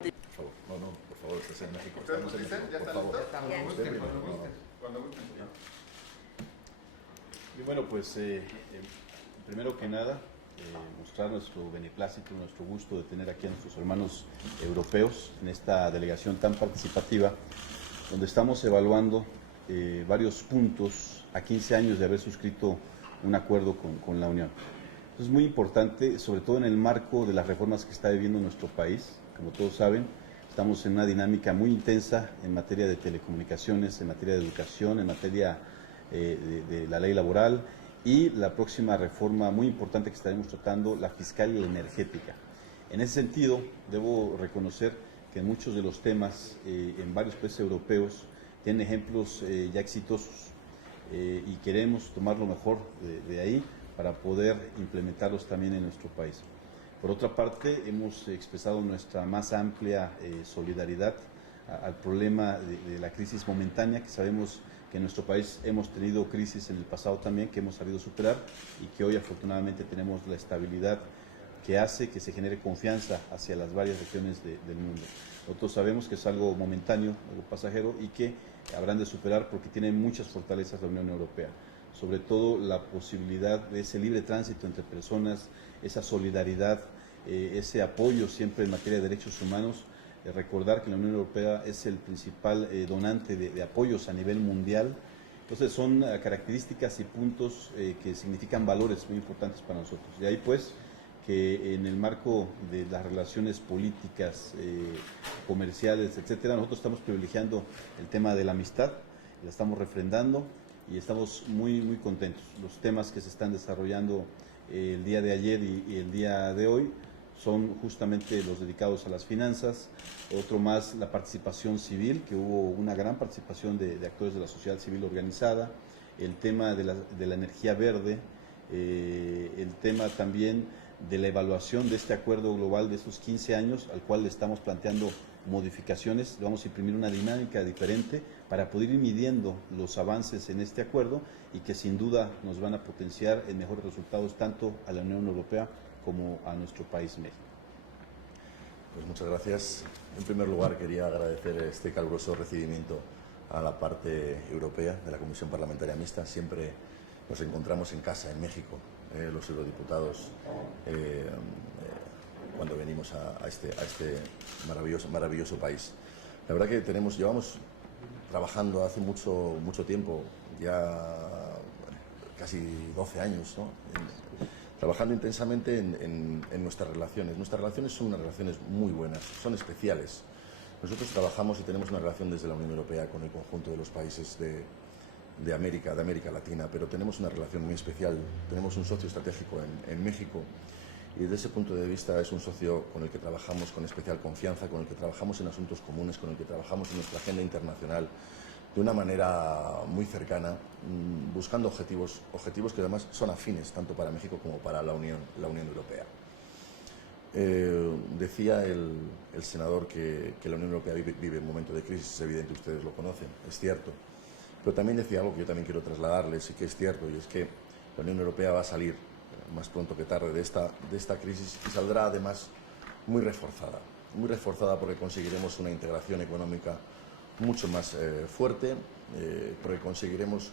Por favor, por favor, estás en México. ¿Ustedes Estamos en dicen? México, ¿Ya por están favor. listos? Cuando gusten, cuando gusten. Cuando gusten. Y bueno, pues primero que nada, mostrar nuestro beneplácito, nuestro gusto de tener aquí a nuestros hermanos europeos en esta delegación tan participativa, donde estamos evaluando varios puntos a 15 años de haber suscrito un acuerdo con la Unión. Esto es muy importante, sobre todo en el marco de las reformas que está viviendo nuestro país. Como todos saben, estamos en una dinámica muy intensa en materia de telecomunicaciones, en materia de educación, en materia de la ley laboral y la próxima reforma muy importante que estaremos tratando, la fiscal y la energética. En ese sentido, debo reconocer que en muchos de los temas en varios países europeos tienen ejemplos ya exitosos y queremos tomar lo mejor de ahí para poder implementarlos también en nuestro país. Por otra parte, hemos expresado nuestra más amplia solidaridad al problema de la crisis momentánea, que sabemos que en nuestro país hemos tenido crisis en el pasado también, que hemos sabido superar y que hoy afortunadamente tenemos la estabilidad que hace que se genere confianza hacia las varias regiones del mundo. Nosotros sabemos que es algo momentáneo, algo pasajero y que habrán de superar porque tiene muchas fortalezas la Unión Europea. Sobre todo la posibilidad de ese libre tránsito entre personas, esa solidaridad, ese apoyo siempre en materia de derechos humanos. Recordar que la Unión Europea es el principal donante de apoyos a nivel mundial. Entonces son características y puntos que significan valores muy importantes para nosotros. De ahí pues que en el marco de las relaciones políticas, comerciales, etcétera, nosotros estamos privilegiando el tema de la amistad, la estamos refrendando y estamos muy contentos. Los temas que se están desarrollando el día de ayer y el día de hoy son justamente los dedicados a las finanzas, otro más la participación civil, que hubo una gran participación de actores de la sociedad civil organizada, el tema de la energía verde, el tema también de la evaluación de este acuerdo global de estos 15 años, al cual le estamos planteando modificaciones. Vamos a imprimir una dinámica diferente para poder ir midiendo los avances en este acuerdo y que sin duda nos van a potenciar en mejores resultados tanto a la Unión Europea como a nuestro país México. Pues muchas gracias. En primer lugar, quería agradecer este caluroso recibimiento a la parte europea de la Comisión Parlamentaria Mixta. Siempre nos encontramos en casa, en México, los eurodiputados, cuando venimos a este maravilloso país. La verdad que llevamos trabajando hace mucho tiempo, ya casi 12 años, ¿no? Trabajando intensamente en nuestras relaciones. Nuestras relaciones son unas relaciones muy buenas, son especiales. Nosotros trabajamos y tenemos una relación desde la Unión Europea con el conjunto de los países de América Latina, pero tenemos una relación muy especial. Tenemos un socio estratégico en México y desde ese punto de vista es un socio con el que trabajamos con especial confianza, con el que trabajamos en asuntos comunes, con el que trabajamos en nuestra agenda internacional de una manera muy cercana, buscando objetivos que además son afines tanto para México como para la Unión Europea. Decía el senador que la Unión Europea vive un momento de crisis, es evidente, ustedes lo conocen, es cierto. Pero también decía algo que yo también quiero trasladarles y que es cierto, y es que la Unión Europea va a salir más pronto que tarde de esta crisis y saldrá además muy reforzada porque conseguiremos una integración económica mucho más fuerte, porque conseguiremos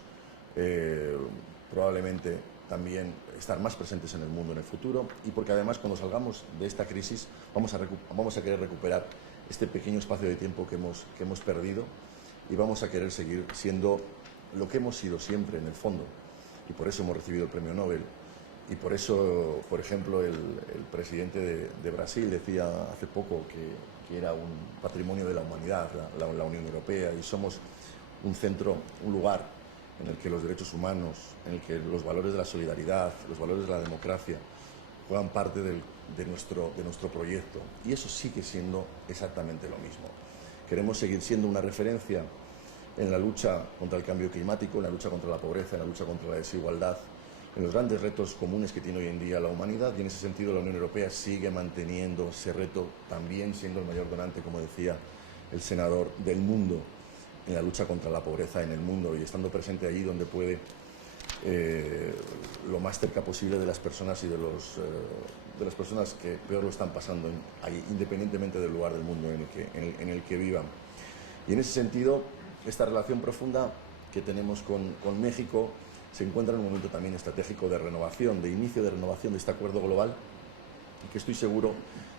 probablemente también estar más presentes en el mundo en el futuro y porque además cuando salgamos de esta crisis vamos a querer recuperar este pequeño espacio de tiempo que hemos perdido y vamos a querer seguir siendo lo que hemos sido siempre en el fondo y por eso hemos recibido el premio Nobel y por eso, por ejemplo, el presidente de Brasil decía hace poco que era un patrimonio de la humanidad, la Unión Europea, y somos un lugar en el que los derechos humanos, en el que los valores de la solidaridad, los valores de la democracia juegan parte de nuestro proyecto y eso sigue siendo exactamente lo mismo. Queremos seguir siendo una referencia en la lucha contra el cambio climático, en la lucha contra la pobreza, en la lucha contra la desigualdad, en los grandes retos comunes que tiene hoy en día la humanidad y en ese sentido la Unión Europea sigue manteniendo ese reto, también siendo el mayor donante, como decía el senador, del mundo en la lucha contra la pobreza en el mundo y estando presente allí donde puede lo más cerca posible de las personas y de los de las personas que peor lo están pasando, independientemente del lugar del mundo en el que vivan. Y en ese sentido, esta relación profunda que tenemos con México se encuentra en un momento también estratégico de renovación, de inicio de renovación de este acuerdo global, y que estoy seguro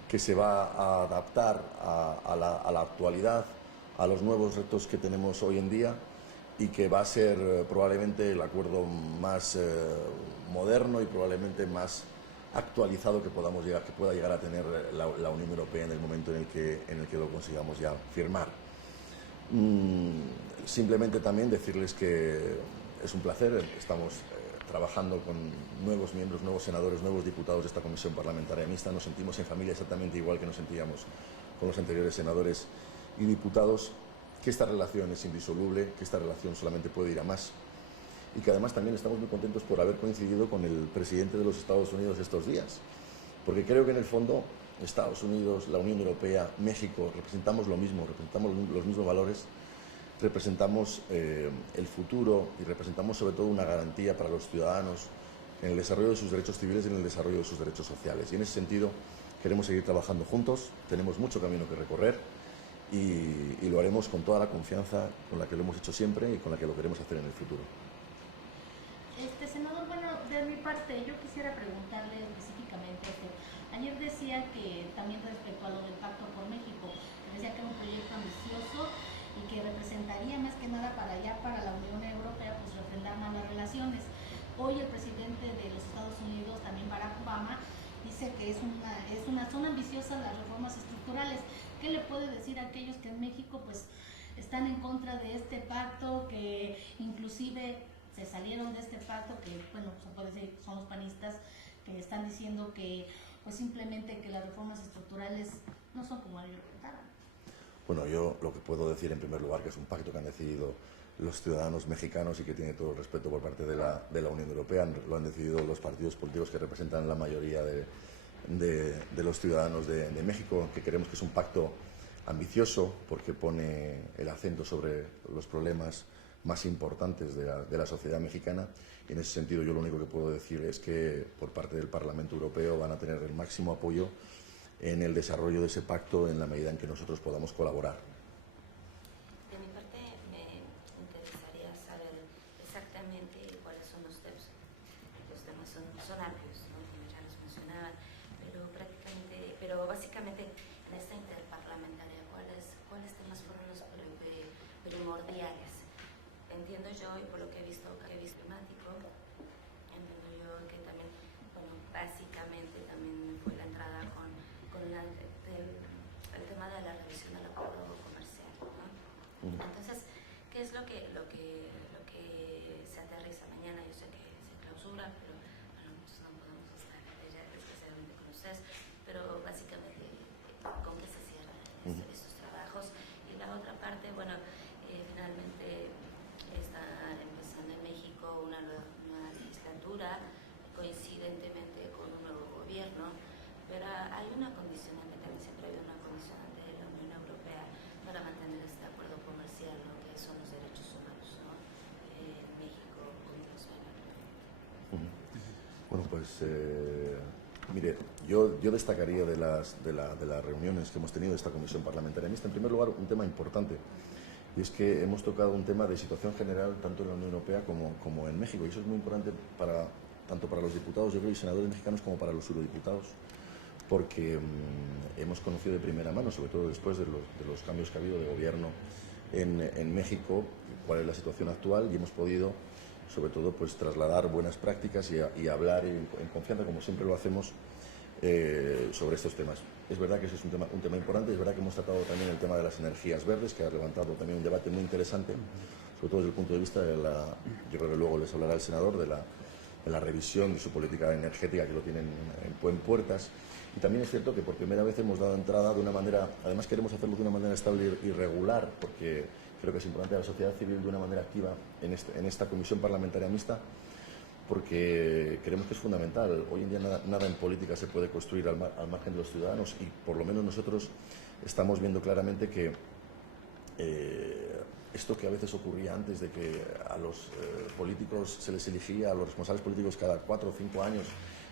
que se va a adaptar a la actualidad, a los nuevos retos que tenemos hoy en día, y que va a ser probablemente el acuerdo más moderno y probablemente más actualizado que pueda llegar a tener la Unión Europea en el momento en el que lo consigamos ya firmar. Simplemente también decirles que es un placer, estamos trabajando con nuevos miembros, nuevos senadores, nuevos diputados de esta comisión parlamentaria mixta. Nos sentimos en familia exactamente igual que nos sentíamos con los anteriores senadores y diputados, que esta relación es indisoluble, que esta relación solamente puede ir a más, y que además también estamos muy contentos por haber coincidido con el presidente de los Estados Unidos estos días, porque creo que en el fondo Estados Unidos, la Unión Europea, México, representamos lo mismo, representamos los mismos valores, representamos el futuro y representamos sobre todo una garantía para los ciudadanos en el desarrollo de sus derechos civiles y en el desarrollo de sus derechos sociales. Y en ese sentido queremos seguir trabajando juntos, tenemos mucho camino que recorrer y lo haremos con toda la confianza con la que lo hemos hecho siempre y con la que lo queremos hacer en el futuro. Senador, bueno, de mi parte yo quisiera preguntarle específicamente, ayer decía que también respecto a lo del Pacto por México, decía que era un proyecto ambicioso y que representaría más que nada para la Unión Europea, pues refrendar más las relaciones. Hoy el presidente de los Estados Unidos, también Barack Obama, dice que son ambiciosas las reformas estructurales. ¿Qué le puede decir a aquellos que en México pues están en contra de este pacto, que inclusive se salieron de este pacto, que bueno, se puede decir son los panistas, que están diciendo que pues simplemente que las reformas estructurales no son como ellos pensaban? Bueno, yo lo que puedo decir en primer lugar que es un pacto que han decidido los ciudadanos mexicanos y que tiene todo el respeto por parte de la Unión Europea. Lo han decidido los partidos políticos que representan la mayoría de los ciudadanos de México, que creemos que es un pacto ambicioso porque pone el acento sobre los problemas más importantes de la sociedad mexicana, y en ese sentido yo lo único que puedo decir es que por parte del Parlamento Europeo van a tener el máximo apoyo en el desarrollo de ese pacto en la medida en que nosotros podamos colaborar. De mi parte me interesaría saber exactamente cuáles son los temas. Los temas son amplios, ¿no? Como ya los mencionaba, pero básicamente en esta interparlamentaria, ¿cuáles temas fueron los primordiales? Entiendo yo, y por lo que he visto climático, entiendo yo que también, bueno, básicamente también fue la entrada con el tema de la revisión del acuerdo comercial, ¿no? Entonces, ¿qué es lo que se aterriza mañana? Yo sé que se clausura, pero bueno, pues no podemos estar ya especialmente con ustedes, pero básicamente, ¿con qué se cierran estos trabajos? Y la otra parte, bueno, finalmente está empezando en México una nueva legislatura, coincidentemente con un nuevo gobierno, pero hay una condicionante, también siempre hay una condicionante de la Unión Europea para mantener este acuerdo comercial, ¿no? Que son los derechos humanos, ¿no? En México, ¿cómo suena? Bueno, pues mire, yo destacaría de las reuniones que hemos tenido de esta comisión parlamentaria mixta, en primer lugar, un tema importante. Y es que hemos tocado un tema de situación general tanto en la Unión Europea como en México. Y eso es muy importante tanto para los diputados, yo creo, y senadores mexicanos, como para los eurodiputados, porque hemos conocido de primera mano, sobre todo después de los cambios que ha habido de gobierno en México, cuál es la situación actual, y hemos podido, sobre todo, pues trasladar buenas prácticas y hablar en confianza, como siempre lo hacemos, sobre estos temas. Es verdad que ese es un tema importante, es verdad que hemos tratado también el tema de las energías verdes, que ha levantado también un debate muy interesante, sobre todo desde el punto de vista yo creo que luego les hablará el senador, de la revisión de su política energética, que lo tienen en puertas. Y también es cierto que por primera vez hemos dado entrada de una manera, además queremos hacerlo de una manera estable y regular, porque creo que es importante a la sociedad civil de una manera activa en esta comisión parlamentaria mixta, porque creemos que es fundamental. Hoy en día nada en política se puede construir al margen de los ciudadanos, y por lo menos nosotros estamos viendo claramente que esto que a veces ocurría antes, de que a los políticos se les elegía, a los responsables políticos, cada 4 o 5 años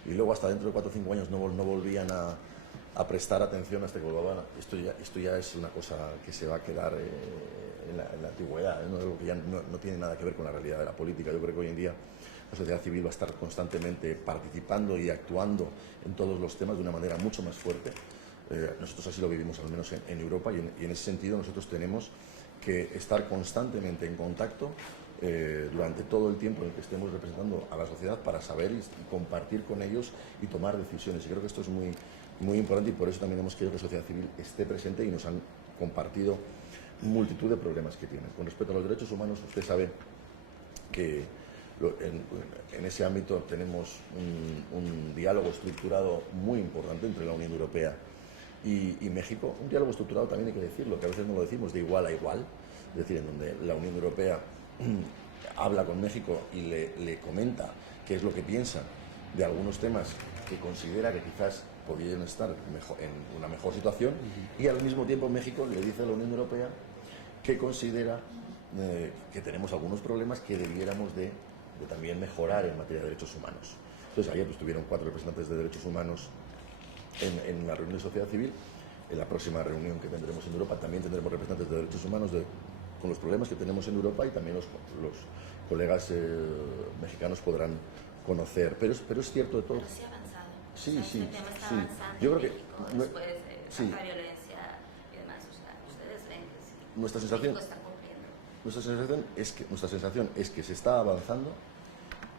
y luego hasta dentro de 4 o 5 años no volvían a prestar atención hasta que volvaban. Esto ya es una cosa que se va a quedar en la antigüedad, ¿no? Algo que ya no tiene nada que ver con la realidad de la política. Yo creo que hoy en día la sociedad civil va a estar constantemente participando y actuando en todos los temas de una manera mucho más fuerte. Nosotros así lo vivimos, al menos en Europa, y en ese sentido nosotros tenemos que estar constantemente en contacto durante todo el tiempo en el que estemos representando a la sociedad para saber y compartir con ellos y tomar decisiones. Y creo que esto es muy importante, y por eso también hemos querido que la sociedad civil esté presente y nos han compartido multitud de problemas que tienen. Con respecto a los derechos humanos, usted sabe que en ese ámbito tenemos un diálogo estructurado muy importante entre la Unión Europea y México. Un diálogo estructurado, también hay que decirlo, que a veces no lo decimos, de igual a igual, es decir, en donde la Unión Europea habla con México y le comenta qué es lo que piensa de algunos temas que considera que quizás podrían estar en una mejor situación, y al mismo tiempo México le dice a la Unión Europea que considera que tenemos algunos problemas que debiéramos de también mejorar en materia de derechos humanos. Entonces ayer estuvieron 4 representantes de derechos humanos en la reunión de sociedad civil. En la próxima reunión que tendremos en Europa también tendremos representantes de derechos humanos con los problemas que tenemos en Europa, y también los colegas mexicanos podrán conocer. Pero es cierto de todo. Pero sí ha avanzado. Sí, o sea, sí, este tema está sí. avanzando Yo en creo que México, después de sí. tanta violencia y demás. O sea, ustedes ven que sí, Nuestra sensación, México está cumpliendo. nuestra sensación es que se está avanzando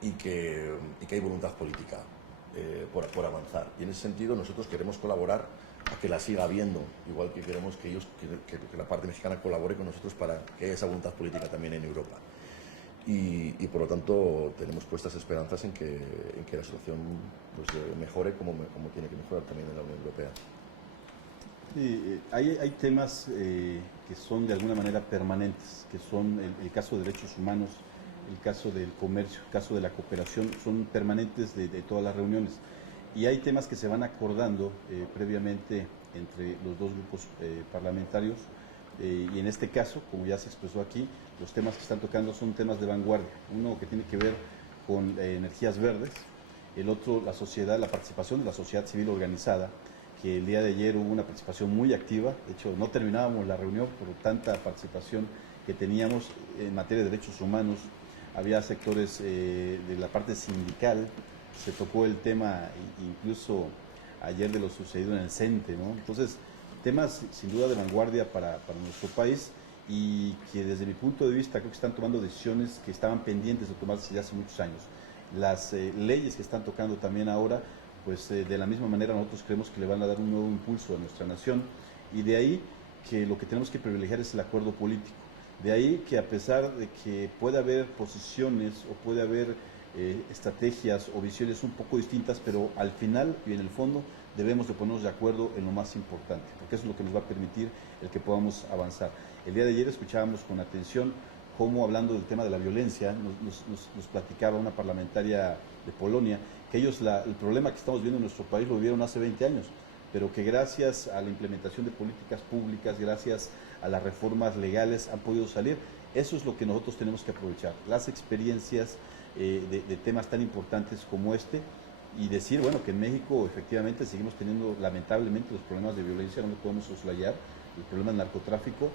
y que hay voluntad política por avanzar. Y en ese sentido nosotros queremos colaborar a que la siga habiendo, igual que queremos que la parte mexicana colabore con nosotros para que haya esa voluntad política también en Europa. Y por lo tanto tenemos puestas esperanzas en que la situación pues, mejore como tiene que mejorar también en la Unión Europea. Sí, hay temas que son de alguna manera permanentes, que son el caso de derechos humanos, el caso del comercio, el caso de la cooperación, son permanentes de todas las reuniones. Y hay temas que se van acordando previamente entre los dos grupos parlamentarios, y en este caso, como ya se expresó aquí, los temas que están tocando son temas de vanguardia. Uno que tiene que ver con energías verdes, el otro la sociedad, la participación de la sociedad civil organizada, que el día de ayer hubo una participación muy activa. De hecho, no terminábamos la reunión por tanta participación que teníamos en materia de derechos humanos. Había sectores de la parte sindical, se tocó el tema incluso ayer de lo sucedido en el CENTE, ¿no? Entonces, temas sin duda de vanguardia para nuestro país, y que desde mi punto de vista creo que están tomando decisiones que estaban pendientes de tomarse desde hace muchos años. Las leyes que están tocando también ahora, pues de la misma manera nosotros creemos que le van a dar un nuevo impulso a nuestra nación, y de ahí que lo que tenemos que privilegiar es el acuerdo político. De ahí que a pesar de que puede haber posiciones o puede haber estrategias o visiones un poco distintas, pero al final y en el fondo debemos de ponernos de acuerdo en lo más importante, porque eso es lo que nos va a permitir el que podamos avanzar. El día de ayer escuchábamos con atención cómo, hablando del tema de la violencia, nos platicaba una parlamentaria de Polonia que ellos el problema que estamos viendo en nuestro país lo vivieron hace 20 años, pero que gracias a la implementación de políticas públicas, gracias a las reformas legales han podido salir. Eso es lo que nosotros tenemos que aprovechar, las experiencias de temas tan importantes como este, y decir, bueno, que en México efectivamente seguimos teniendo lamentablemente los problemas de violencia, no lo podemos soslayar, el problema del narcotráfico,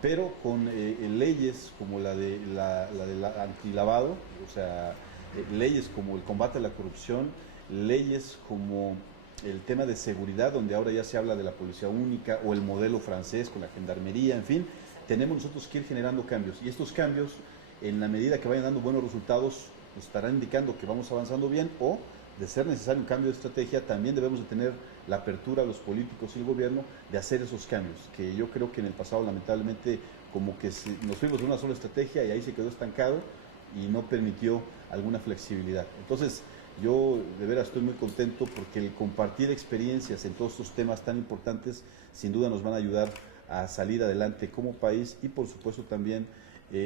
pero con leyes como la de la antilavado, o sea, leyes como el combate a la corrupción, leyes como el tema de seguridad, donde ahora ya se habla de la policía única, o el modelo francés con la gendarmería, en fin, tenemos nosotros que ir generando cambios, y estos cambios, en la medida que vayan dando buenos resultados, nos estarán indicando que vamos avanzando bien, o de ser necesario un cambio de estrategia, también debemos de tener la apertura a los políticos y el gobierno de hacer esos cambios, que yo creo que en el pasado lamentablemente como que nos fuimos de una sola estrategia y ahí se quedó estancado y no permitió alguna flexibilidad. Entonces yo de veras estoy muy contento, porque el compartir experiencias en todos estos temas tan importantes sin duda nos van a ayudar a salir adelante como país, y por supuesto también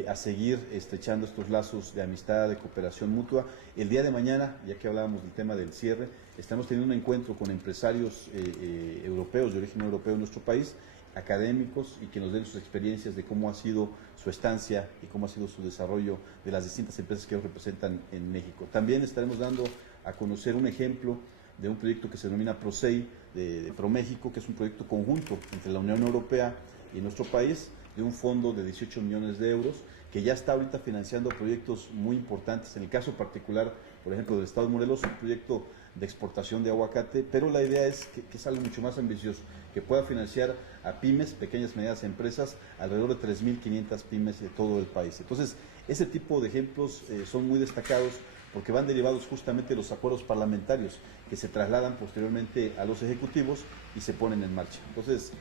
a seguir estrechando estos lazos de amistad, de cooperación mutua. El día de mañana, ya que hablábamos del tema del cierre, estamos teniendo un encuentro con empresarios europeos, de origen europeo en nuestro país, académicos y que nos den sus experiencias de cómo ha sido su estancia y cómo ha sido su desarrollo de las distintas empresas que ellos representan en México. También estaremos dando a conocer un ejemplo de un proyecto que se denomina ProSei de ProMéxico, que es un proyecto conjunto entre la Unión Europea y nuestro país, de un fondo de 18 millones de euros, que ya está ahorita financiando proyectos muy importantes. En el caso particular, por ejemplo, del Estado de Morelos, un proyecto de exportación de aguacate, pero la idea es que es algo mucho más ambicioso, que pueda financiar a pymes, pequeñas y medianas empresas, alrededor de 3.500 pymes de todo el país. Entonces, ese tipo de ejemplos son muy destacados porque van derivados justamente de los acuerdos parlamentarios que se trasladan posteriormente a los ejecutivos y se ponen en marcha. Entonces,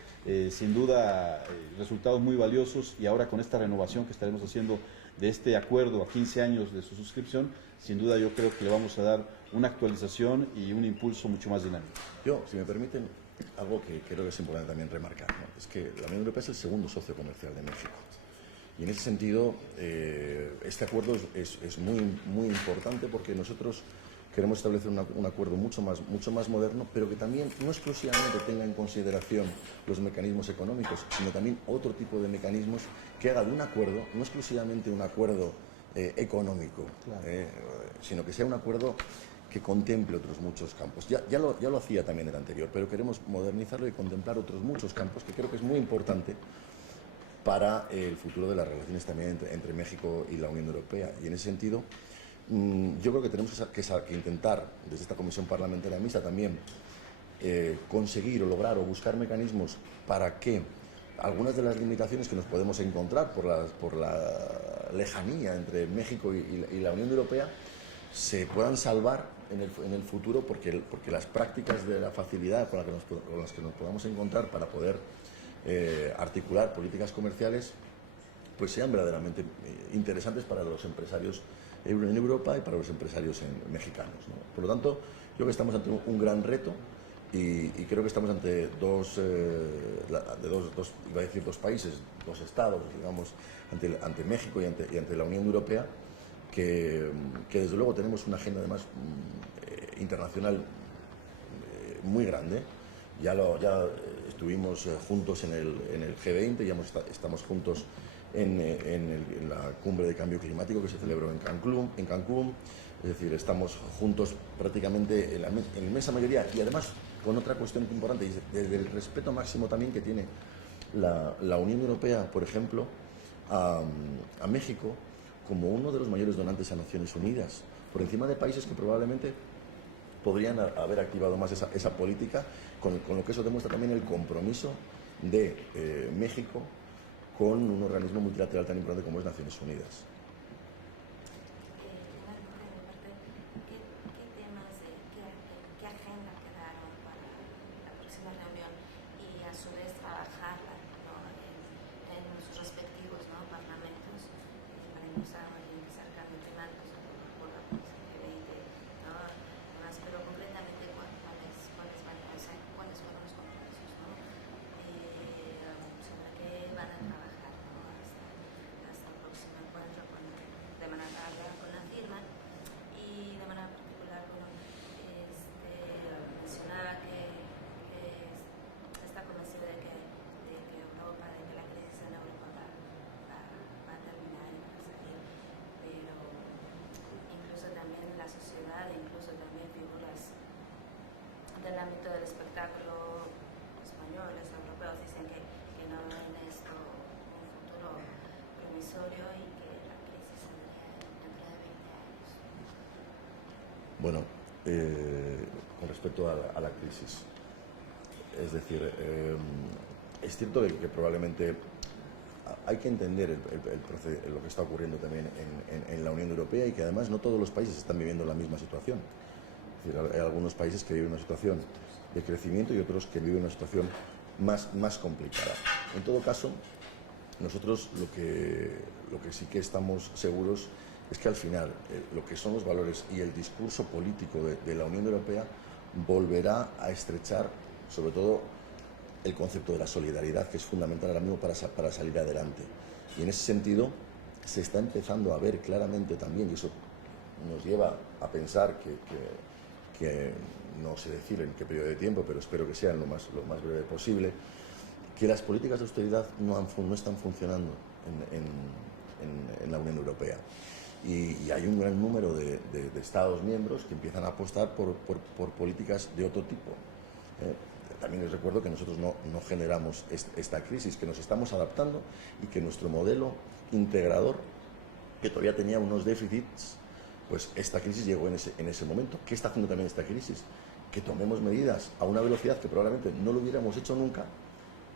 sin duda, resultados muy valiosos, y ahora con esta renovación que estaremos haciendo de este acuerdo a 15 años de su suscripción, sin duda yo creo que le vamos a dar una actualización y un impulso mucho más dinámico. Yo, si me permiten, algo que creo que es importante también remarcar, ¿no? Es que la Unión Europea es el segundo socio comercial de México. Y en ese sentido, este acuerdo es muy importante, porque nosotros queremos establecer un acuerdo mucho más moderno, pero que también no exclusivamente tenga en consideración los mecanismos económicos, sino también otro tipo de mecanismos que haga de un acuerdo, no exclusivamente un acuerdo económico, claro, sino que sea un acuerdo que contemple otros muchos campos. Ya lo hacía también el anterior, pero queremos modernizarlo y contemplar otros muchos campos, que creo que es muy importante para el futuro de las relaciones también entre México y la Unión Europea. Y en ese sentido, yo creo que tenemos que intentar, desde esta comisión parlamentaria mixta también, conseguir o lograr o buscar mecanismos para que algunas de las limitaciones que nos podemos encontrar por la lejanía entre México y la Unión Europea se puedan salvar en el futuro, porque las prácticas de la facilidad con las que nos podamos encontrar para poder articular políticas comerciales pues sean verdaderamente interesantes para los empresarios en Europa y para los empresarios mexicanos, ¿no? Por lo tanto, creo que estamos ante un gran reto, y creo que estamos ante dos países, dos estados, digamos, ante México y ante la Unión Europea, que desde luego tenemos una agenda además internacional muy grande. Ya estuvimos juntos en el G20, ya estamos juntos en la cumbre de cambio climático que se celebró en Cancún. Es decir, estamos juntos prácticamente en la inmensa mayoría, y además con otra cuestión importante, y desde el respeto máximo también que tiene la Unión Europea, por ejemplo, a México como uno de los mayores donantes a Naciones Unidas, por encima de países que probablemente podrían haber activado más esa política, con lo que eso demuestra también el compromiso de México con un organismo multilateral tan importante como es Naciones Unidas. ¿Qué temas, qué agenda quedaron para la próxima reunión, y a su vez trabajarla, ¿no?, en sus respectivos, ¿no?, parlamentos, para impulsar y sacar temáticos por la G20, ¿no? Además, pero concretamente cuáles fueron los compromisos, ¿no? Sobre qué van a trabajar, ¿no?, hasta el próximo encuentro de manera larga con la firma. Y de manera particular, bueno, mencionaba que está convencido de que Europa, de que la crisis en Europa va a terminar y va a salir, pero incluso también la sociedad, incluso también figuras del ámbito del espectáculo españoles, europeos, dicen que no ven esto un futuro promisorio y que la crisis saldría dentro de 20 años. Bueno, con respecto a la crisis, es decir, es cierto que probablemente hay que entender lo que está ocurriendo también en la Unión Europea, y que además no todos los países están viviendo la misma situación. Es decir, hay algunos países que viven una situación de crecimiento y otros que viven una situación más complicada. En todo caso, nosotros lo que sí que estamos seguros es que al final lo que son los valores y el discurso político de la Unión Europea volverá a estrechar sobre todo el concepto de la solidaridad, que es fundamental ahora mismo para salir adelante. Y en ese sentido se está empezando a ver claramente también, y eso nos lleva a pensar que no sé decir en qué periodo de tiempo, pero espero que sea en lo más breve posible, que las políticas de austeridad no están funcionando en la Unión Europea. Y hay un gran número de Estados miembros que empiezan a apostar por políticas de otro tipo. También les recuerdo que nosotros no generamos esta crisis, que nos estamos adaptando y que nuestro modelo integrador, que todavía tenía unos déficits, pues esta crisis llegó en ese momento. ¿Qué está haciendo también esta crisis? Que tomemos medidas a una velocidad que probablemente no lo hubiéramos hecho nunca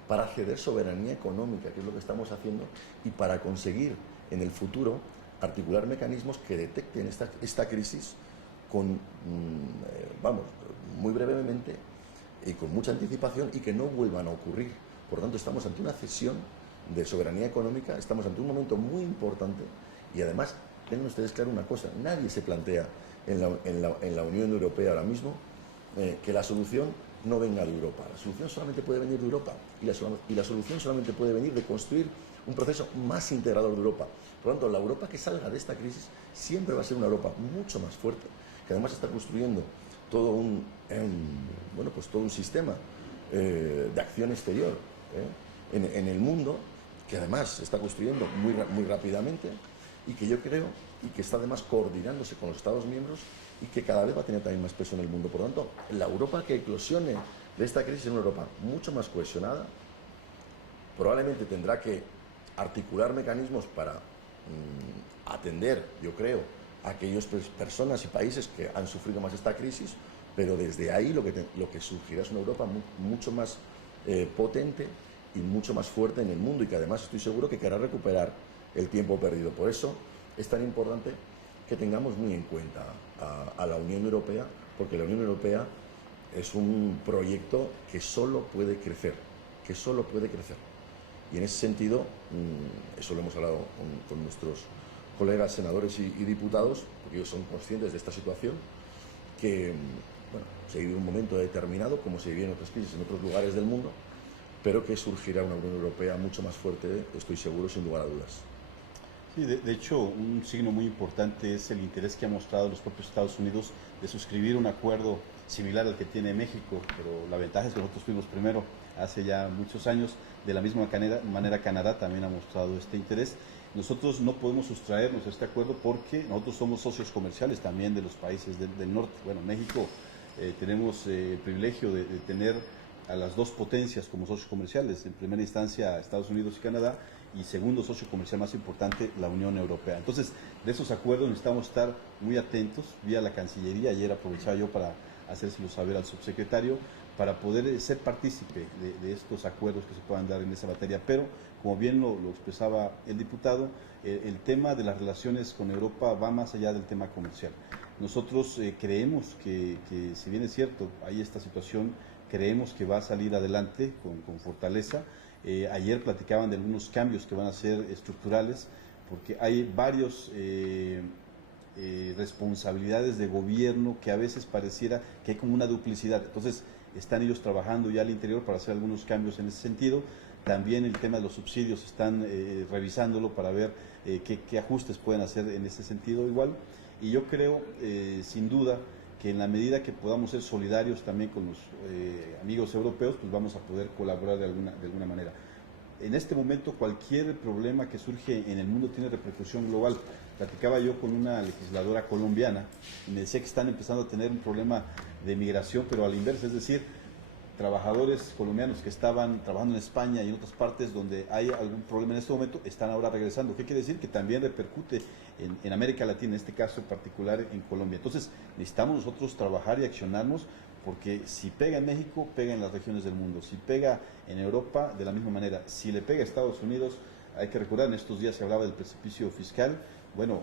para ceder soberanía económica, que es lo que estamos haciendo, y para conseguir en el futuro articular mecanismos que detecten esta crisis con, muy brevemente y con mucha anticipación y que no vuelvan a ocurrir. Por lo tanto, estamos ante una cesión de soberanía económica, estamos ante un momento muy importante y además, tengan ustedes claro una cosa, nadie se plantea en la Unión Europea ahora mismo que la solución no venga de Europa. La solución solamente puede venir de Europa y la solución solamente puede venir de construir un proceso más integrador de Europa. Por lo tanto, la Europa que salga de esta crisis siempre va a ser una Europa mucho más fuerte, que además está construyendo todo un sistema de acción exterior en el mundo, que además se está construyendo muy rápidamente y que yo creo y que está además coordinándose con los Estados miembros y que cada vez va a tener también más peso en el mundo. Por lo tanto, la Europa que eclosione de esta crisis es una Europa mucho más cohesionada, probablemente tendrá que articular mecanismos para atender, yo creo, a aquellas personas y países que han sufrido más esta crisis, pero desde ahí lo que surgirá es una Europa mucho más potente y mucho más fuerte en el mundo y que además estoy seguro que querrá recuperar el tiempo perdido. Por eso es tan importante que tengamos muy en cuenta a la Unión Europea, porque la Unión Europea es un proyecto que solo puede crecer, Y en ese sentido, eso lo hemos hablado con nuestros colegas senadores y diputados, porque ellos son conscientes de esta situación, que se vive un momento determinado, como se vive en otras crisis en otros lugares del mundo, pero que surgirá una Unión Europea mucho más fuerte, estoy seguro, sin lugar a dudas. Sí, de hecho, un signo muy importante es el interés que ha mostrado los propios Estados Unidos de suscribir un acuerdo similar al que tiene México, pero la ventaja es que nosotros fuimos primero hace ya muchos años. De la misma manera Canadá también ha mostrado este interés. Nosotros no podemos sustraernos a este acuerdo porque nosotros somos socios comerciales también de los países del norte. Bueno, México tenemos el privilegio de tener a las dos potencias como socios comerciales, en primera instancia Estados Unidos y Canadá, y segundo socio comercial más importante, la Unión Europea. Entonces, de esos acuerdos necesitamos estar muy atentos, vía la Cancillería. Ayer aprovechaba yo para hacérselo saber al subsecretario, para poder ser partícipe de estos acuerdos que se puedan dar en esa materia. Pero, como bien lo expresaba el diputado, el tema de las relaciones con Europa va más allá del tema comercial. Nosotros creemos que, si bien es cierto, hay esta situación, creemos que va a salir adelante con fortaleza. Ayer platicaban de algunos cambios que van a ser estructurales, porque hay varios responsabilidades de gobierno que a veces pareciera que hay como una duplicidad. Entonces, están ellos trabajando ya al interior para hacer algunos cambios en ese sentido. También el tema de los subsidios están revisándolo para ver qué ajustes pueden hacer en ese sentido igual. Y yo creo, sin duda, que en la medida que podamos ser solidarios también con los amigos europeos, pues vamos a poder colaborar de alguna manera. En este momento cualquier problema que surge en el mundo tiene repercusión global. Platicaba yo con una legisladora colombiana y me decía que están empezando a tener un problema de migración, pero a la inversa, es decir, trabajadores colombianos que estaban trabajando en España y en otras partes donde hay algún problema en este momento, están ahora regresando. ¿Qué quiere decir? Que también repercute en América Latina, en este caso en particular en Colombia. Entonces, necesitamos nosotros trabajar y accionarnos, porque si pega en México, pega en las regiones del mundo. Si pega en Europa, de la misma manera. Si le pega a Estados Unidos, hay que recordar, en estos días se hablaba del precipicio fiscal. Bueno,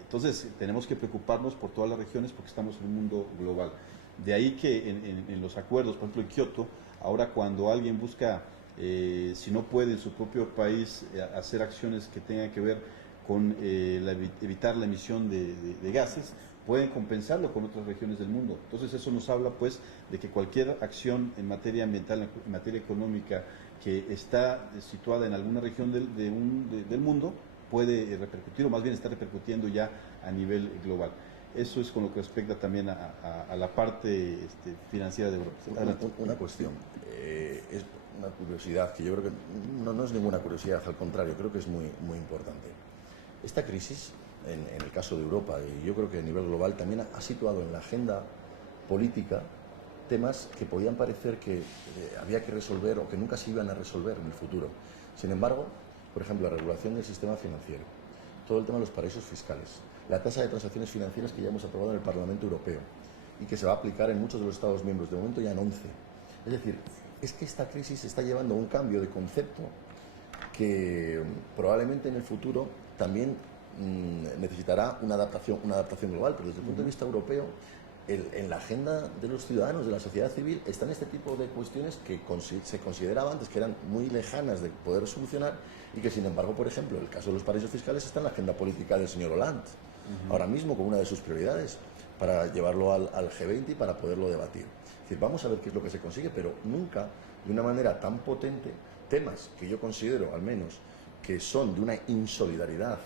entonces tenemos que preocuparnos por todas las regiones porque estamos en un mundo global. De ahí que en los acuerdos, por ejemplo en Kioto, ahora cuando alguien busca, si no puede en su propio país hacer acciones que tengan que ver con evitar la emisión de gases, pueden compensarlo con otras regiones del mundo. Entonces eso nos habla pues de que cualquier acción en materia ambiental, en materia económica, que está situada en alguna región del mundo, puede repercutir, o más bien está repercutiendo ya a nivel global. Eso es con lo que respecta también a la parte financiera de Europa. Una cuestión. una curiosidad que yo creo que no es ninguna curiosidad, al contrario, creo que es muy, muy importante. Esta crisis, en el caso de Europa, y yo creo que a nivel global, también ha situado en la agenda política temas que podían parecer que había que resolver o que nunca se iban a resolver en el futuro. Sin embargo, por ejemplo, la regulación del sistema financiero, todo el tema de los paraísos fiscales, la tasa de transacciones financieras que ya hemos aprobado en el Parlamento Europeo y que se va a aplicar en muchos de los Estados miembros, de momento ya en 11. Es decir, es que esta crisis está llevando a un cambio de concepto que probablemente en el futuro también necesitará una adaptación global, pero desde el punto de vista europeo, en la agenda de los ciudadanos, de la sociedad civil, están este tipo de cuestiones que se consideraba antes que eran muy lejanas de poder solucionar y que, sin embargo, por ejemplo, el caso de los paraísos fiscales está en la agenda política del señor Hollande, ahora mismo como una de sus prioridades, para llevarlo al G20 y para poderlo debatir. Es decir, vamos a ver qué es lo que se consigue, pero nunca de una manera tan potente, temas que yo considero, al menos, que son de una insolidaridad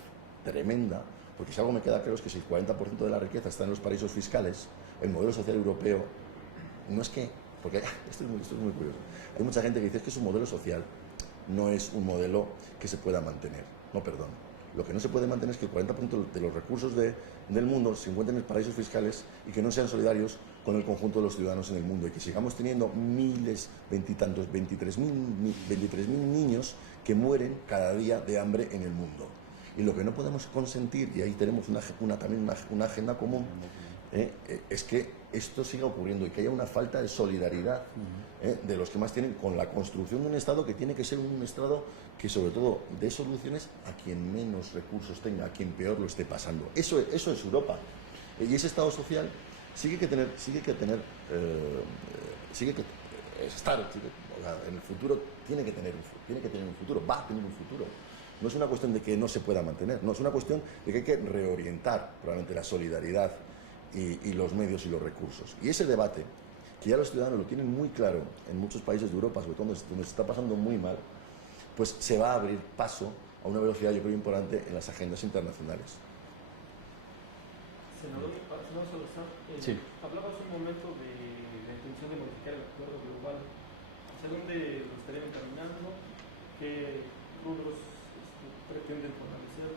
tremenda, porque si algo me queda claro es que si el 40% de la riqueza está en los paraísos fiscales, el modelo social europeo no es que, porque esto es muy curioso, hay mucha gente que dice que es un modelo social, no es un modelo que se pueda mantener, no, perdón. Lo que no se puede mantener es que el 40% de los recursos del mundo se encuentren en paraísos fiscales y que no sean solidarios con el conjunto de los ciudadanos en el mundo y que sigamos teniendo miles, 23.000 niños que mueren cada día de hambre en el mundo. Y lo que no podemos consentir, y ahí tenemos también una agenda común, es que esto siga ocurriendo y que haya una falta de solidaridad de los que más tienen con la construcción de un Estado que tiene que ser un Estado que sobre todo dé soluciones a quien menos recursos tenga, a quien peor lo esté pasando. Eso es Europa. Y ese Estado social sigue que estar, en el futuro tiene que tener un futuro, va a tener un futuro. No es una cuestión de que no se pueda mantener, no, es una cuestión de que hay que reorientar probablemente la solidaridad y los medios y los recursos. Y ese debate, que ya los ciudadanos lo tienen muy claro en muchos países de Europa, sobre todo donde se está pasando muy mal, pues se va a abrir paso a una velocidad, yo creo, importante en las agendas internacionales. Senador Salazar, sí. hablaba hace un momento de la intención de modificar el acuerdo global. ¿Hacia dónde lo estarían encaminando? ¿Qué rubros pretenden fortalecer?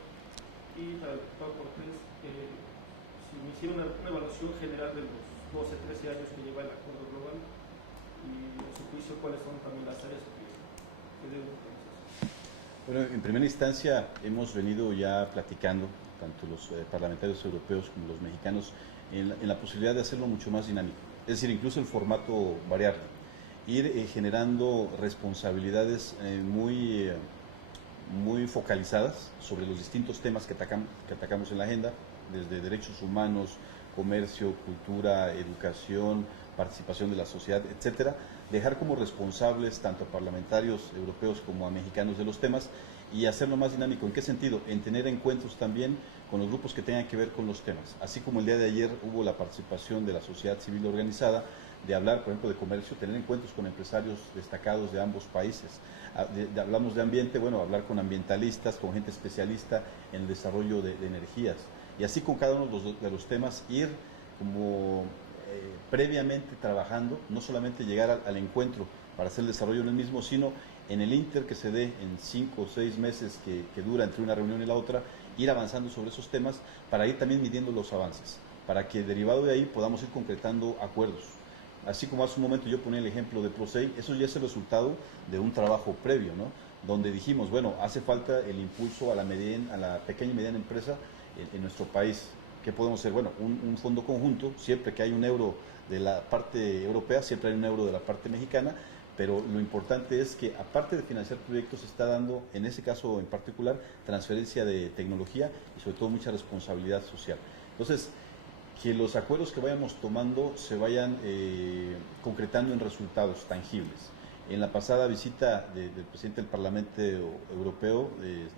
Y para el diputado Cortés, si me hiciera una evaluación general de los 12, 13 años que lleva el acuerdo global y en su juicio cuáles son también las áreas que deben fortalecer. Bueno, en primera instancia hemos venido ya platicando, tanto los parlamentarios europeos como los mexicanos, en la posibilidad de hacerlo mucho más dinámico. Es decir, incluso el formato variarlo, ir generando responsabilidades muy focalizadas sobre los distintos temas que atacamos en la agenda, desde derechos humanos, comercio, cultura, educación, participación de la sociedad, etcétera, dejar como responsables tanto a parlamentarios europeos como a mexicanos de los temas y hacerlo más dinámico. ¿En qué sentido? En tener encuentros también con los grupos que tengan que ver con los temas. Así como el día de ayer hubo la participación de la sociedad civil organizada, de hablar, por ejemplo, de comercio, tener encuentros con empresarios destacados de ambos países. Hablamos de ambiente, bueno, hablar con ambientalistas, con gente especialista en el desarrollo de energías. Y así con cada uno de los temas ir como previamente trabajando, no solamente llegar al encuentro para hacer el desarrollo en el mismo, sino en el inter que se dé en 5 o 6 meses que dura entre una reunión y la otra, ir avanzando sobre esos temas para ir también midiendo los avances, para que derivado de ahí podamos ir concretando acuerdos. Así como hace un momento yo ponía el ejemplo de ProSei, eso ya es el resultado de un trabajo previo, ¿no? Donde dijimos, bueno, hace falta el impulso a la pequeña y mediana empresa en nuestro país. ¿Qué podemos hacer? Bueno, un fondo conjunto, siempre que hay un euro de la parte europea, siempre hay un euro de la parte mexicana, pero lo importante es que aparte de financiar proyectos, se está dando, en ese caso en particular, transferencia de tecnología y sobre todo mucha responsabilidad social. Entonces, que los acuerdos que vayamos tomando se vayan concretando en resultados tangibles. En la pasada visita del presidente del Parlamento Europeo, el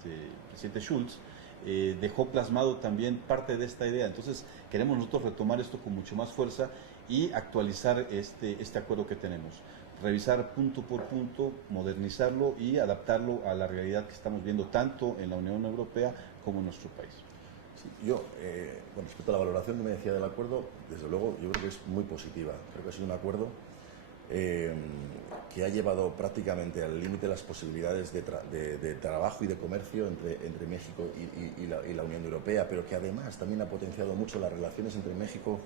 presidente Schulz, dejó plasmado también parte de esta idea. Entonces queremos nosotros retomar esto con mucho más fuerza y actualizar este acuerdo que tenemos, revisar punto por punto, modernizarlo y adaptarlo a la realidad que estamos viendo tanto en la Unión Europea como en nuestro país. Sí, yo, con respecto a la valoración que me decía del acuerdo, desde luego yo creo que es muy positiva. Creo que ha sido un acuerdo que ha llevado prácticamente al límite las posibilidades de trabajo y de comercio entre México y la Unión Europea, pero que además también ha potenciado mucho las relaciones entre México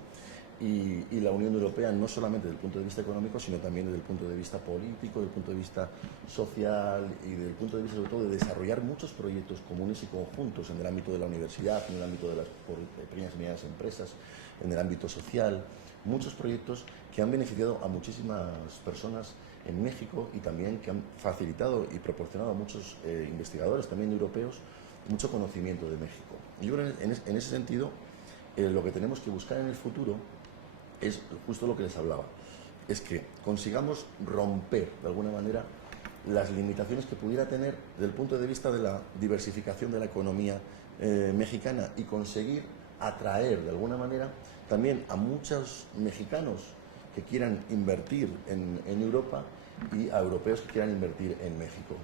y la Unión Europea, no solamente desde el punto de vista económico, sino también desde el punto de vista político, desde el punto de vista social y desde el punto de vista, sobre todo, de desarrollar muchos proyectos comunes y conjuntos en el ámbito de la universidad, en el ámbito de las pequeñas y medianas empresas, en el ámbito social, muchos proyectos que han beneficiado a muchísimas personas en México y también que han facilitado y proporcionado a muchos investigadores, también europeos, mucho conocimiento de México. Yo creo que en ese sentido, lo que tenemos que buscar en el futuro es justo lo que les hablaba, es que consigamos romper de alguna manera las limitaciones que pudiera tener desde el punto de vista de la diversificación de la economía mexicana y conseguir atraer de alguna manera también a muchos mexicanos que quieran invertir en Europa y a europeos que quieran invertir en México.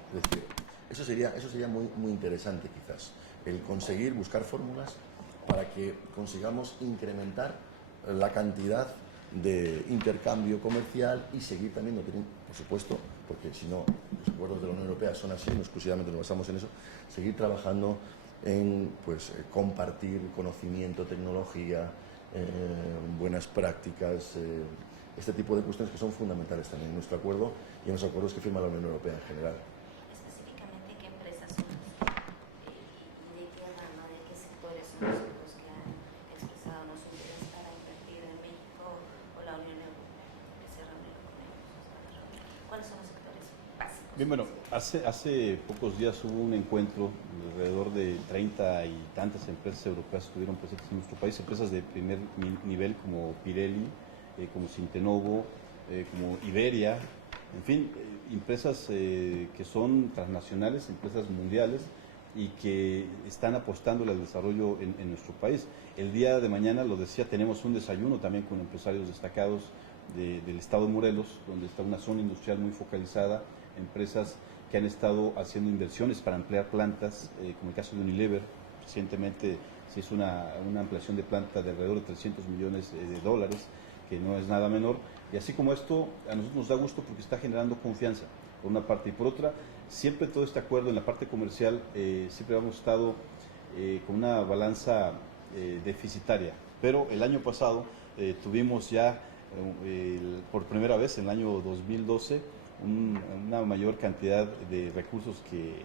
Es decir, eso sería muy interesante quizás, el conseguir buscar fórmulas para que consigamos incrementar la cantidad de intercambio comercial y seguir también, por supuesto, porque si no, los acuerdos de la Unión Europea son así, no exclusivamente nos basamos en eso, seguir trabajando en compartir conocimiento, tecnología, buenas prácticas, este tipo de cuestiones que son fundamentales también en nuestro acuerdo y en los acuerdos que firma la Unión Europea en general. Específicamente, ¿qué empresas son las y de qué rama, de qué sectores son los que han expresado su interés para invertir en México o la Unión Europea, que se reúnen con ellos? ¿Cuáles son los sectores básicos? Bien, bueno, hace pocos días hubo un encuentro, alrededor de 30 y tantas empresas europeas estuvieron presentes en nuestro país, empresas de primer nivel como Pirelli, como Sintenovo, como Iberia, en fin, empresas que son transnacionales, empresas mundiales y que están apostando al desarrollo en nuestro país. El día de mañana, lo decía, tenemos un desayuno también con empresarios destacados del estado de Morelos, donde está una zona industrial muy focalizada, empresas que han estado haciendo inversiones para ampliar plantas, como el caso de Unilever. Recientemente se hizo una ampliación de planta de alrededor de 300 millones de dólares, que no es nada menor, y así como esto, a nosotros nos da gusto porque está generando confianza, por una parte, y por otra, siempre todo este acuerdo en la parte comercial, siempre hemos estado con una balanza deficitaria, pero el año pasado tuvimos ya, por primera vez en el año 2012, una mayor cantidad de recursos que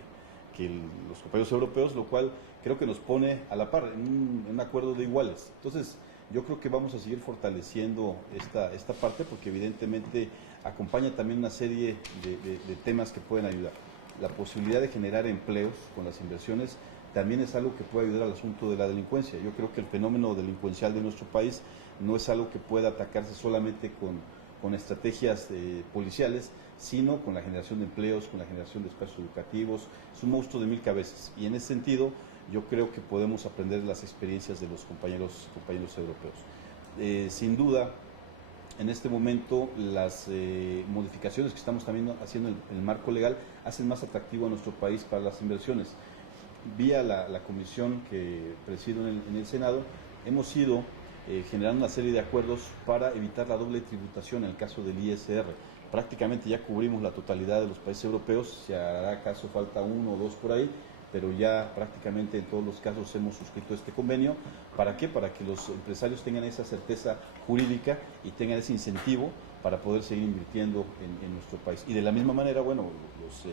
los compañeros europeos, lo cual creo que nos pone a la par, en un acuerdo de iguales. Entonces, yo creo que vamos a seguir fortaleciendo esta parte porque evidentemente acompaña también una serie de temas que pueden ayudar. La posibilidad de generar empleos con las inversiones también es algo que puede ayudar al asunto de la delincuencia. Yo creo que el fenómeno delincuencial de nuestro país no es algo que pueda atacarse solamente con estrategias policiales, sino con la generación de empleos, con la generación de espacios educativos. Es un monstruo de 1000 cabezas y en ese sentido yo creo que podemos aprender las experiencias de los compañeros europeos. Sin duda, en este momento las modificaciones que estamos también haciendo en el marco legal hacen más atractivo a nuestro país para las inversiones. Vía la comisión que presido en el Senado, hemos ido generando una serie de acuerdos para evitar la doble tributación en el caso del ISR. Prácticamente ya cubrimos la totalidad de los países europeos, si hará acaso falta uno o dos por ahí, pero ya prácticamente en todos los casos hemos suscrito este convenio. ¿Para qué? Para que los empresarios tengan esa certeza jurídica y tengan ese incentivo para poder seguir invirtiendo en nuestro país. Y de la misma manera, bueno, los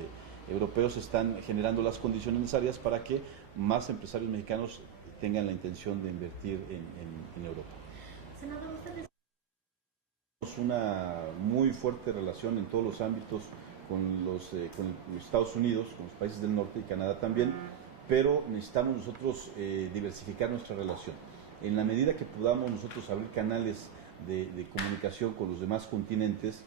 europeos están generando las condiciones necesarias para que más empresarios mexicanos tengan la intención de invertir en Europa. Senador, ustedes Tenemos una muy fuerte relación en todos los ámbitos con los Estados Unidos, con los países del norte y Canadá también, pero necesitamos nosotros diversificar nuestra relación. En la medida que podamos nosotros abrir canales de comunicación con los demás continentes,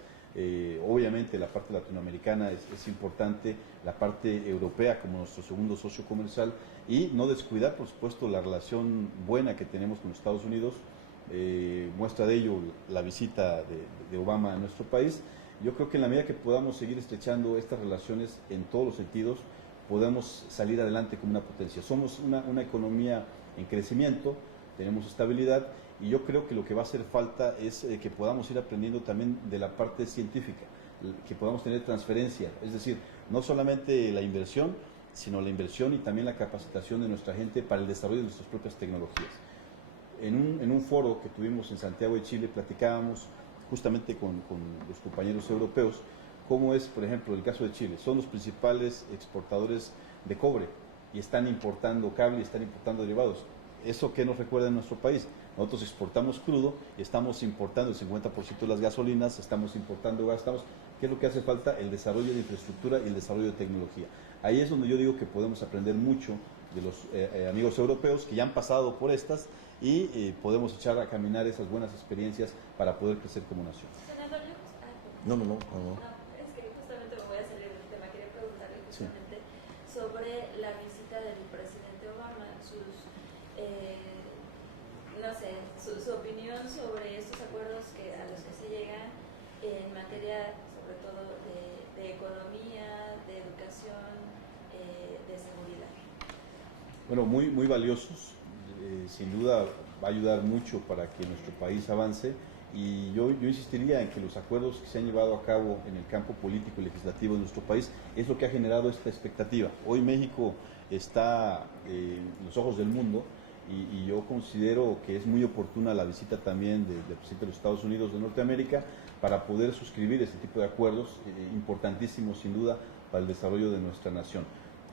obviamente la parte latinoamericana es importante, la parte europea como nuestro segundo socio comercial, y no descuidar, por supuesto, la relación buena que tenemos con los Estados Unidos. Muestra de ello la visita de Obama a nuestro país. Yo creo que en la medida que podamos seguir estrechando estas relaciones en todos los sentidos, podemos salir adelante como una potencia. Somos una economía en crecimiento, tenemos estabilidad, y yo creo que lo que va a hacer falta es que podamos ir aprendiendo también de la parte científica, que podamos tener transferencia, es decir, no solamente la inversión, sino la inversión y también la capacitación de nuestra gente para el desarrollo de nuestras propias tecnologías. En un foro que tuvimos en Santiago de Chile platicábamos justamente con los compañeros europeos cómo es, por ejemplo, el caso de Chile. Son los principales exportadores de cobre y están importando cable y están importando derivados. ¿Eso qué nos recuerda en nuestro país? Nosotros exportamos crudo y estamos importando el 50% de las gasolinas, estamos importando gas, ¿qué es lo que hace falta? El desarrollo de infraestructura y el desarrollo de tecnología. Ahí es donde yo digo que podemos aprender mucho de los amigos europeos que ya han pasado por estas y podemos echar a caminar esas buenas experiencias para poder crecer como nación. Senador, No. es que justamente me voy a salir del tema. Quería preguntarle justamente sobre la visita del presidente Obama, su opinión sobre estos acuerdos a los que se llegan en materia, sobre todo, de economía, de educación, de seguridad. Bueno, muy valiosos, sin duda va a ayudar mucho para que nuestro país avance, y yo insistiría en que los acuerdos que se han llevado a cabo en el campo político y legislativo de nuestro país es lo que ha generado esta expectativa. Hoy México está en los ojos del mundo, y yo considero que es muy oportuna la visita también del presidente de los Estados Unidos de Norteamérica para poder suscribir este tipo de acuerdos importantísimos sin duda para el desarrollo de nuestra nación.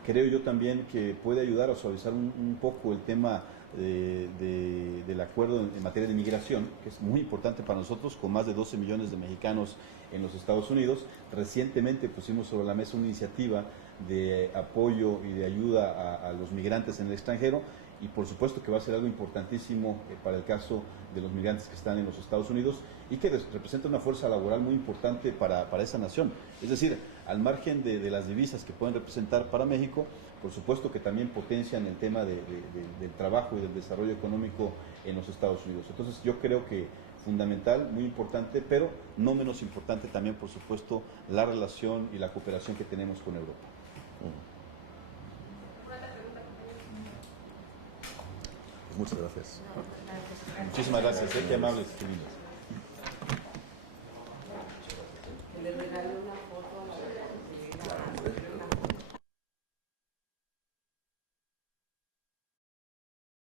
Creo yo también que puede ayudar a suavizar un poco el tema del acuerdo en materia de migración, que es muy importante para nosotros, con más de 12 millones de mexicanos en los Estados Unidos. Recientemente pusimos sobre la mesa una iniciativa de apoyo y de ayuda a los migrantes en el extranjero, y por supuesto que va a ser algo importantísimo para el caso de los migrantes que están en los Estados Unidos y que representa una fuerza laboral muy importante para esa nación. Es decir, al margen de las divisas que pueden representar para México, por supuesto que también potencian el tema del trabajo y del desarrollo económico en los Estados Unidos. Entonces yo creo que fundamental, muy importante, pero no menos importante también, por supuesto, la relación y la cooperación que tenemos con Europa. Muchas gracias. Muchísimas gracias, qué amables, qué lindos.